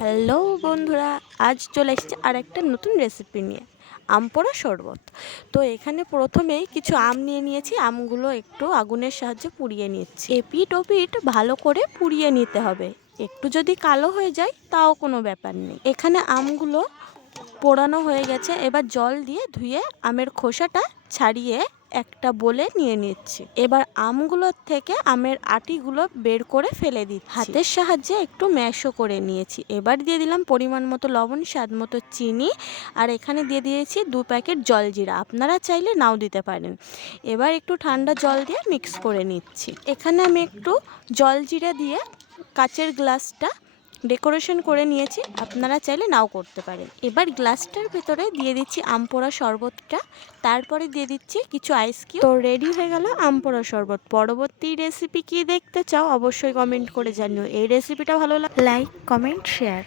Hello বন্ধুরা, আজ চলে এসেছি আর একটা নতুন রেসিপি নিয়ে, আম পোড়া শরবত। তো এখানে প্রথমেই কিছু আম নিয়ে নিয়েছি। আমগুলো একটু আগুনের সাহায্যে পুড়িয়ে নিচ্ছি। এপিঠ ওপিঠ ভালো করে পুড়িয়ে নিতে হবে। একটু যদি কালো হয়ে যায় তাও কোনো ব্যাপার নেই। এখানে আমগুলো পোড়ানো হয়ে গেছে। এবার জল দিয়ে ধুয়ে আমের খোসাটা ছাড়িয়ে একটা বলে নিয়ে নিচ্ছি। এবার আমগুলোর থেকে আমের আটিগুলো বের করে ফেলে দিচ্ছি। হাতের সাহায্যে একটু ম্যাশও করে নিয়েছি। এবার দিয়ে দিলাম পরিমাণ মতো লবণ, স্বাদ মতো চিনি, আর এখানে দিয়ে দিয়েছি 2 প্যাকেট জলজিরা। আপনারা চাইলে নাও দিতে পারেন। এবার একটু ঠান্ডা জল দিয়ে মিক্স করে নিচ্ছি। এখানে আমি একটু জলজিরা দিয়ে কাচের গ্লাসটা ডেকোরেশন করে নিয়েছি, আপনারা চাইলে নাও করতে পারেন। এবার গ্লাসটার ভেতরে দিয়ে দিচ্ছি আম পোড়া শরবতটা, তারপরে দিয়ে দিচ্ছি কিছু আইস কিউব। তো রেডি হয়ে গেল আম পোড়া শরবত। পরবর্তী রেসিপি কি দেখতে চাও অবশ্যই কমেন্ট করে জানিও। এই রেসিপিটা ভালো লাগে লাইক, কমেন্ট, শেয়ার।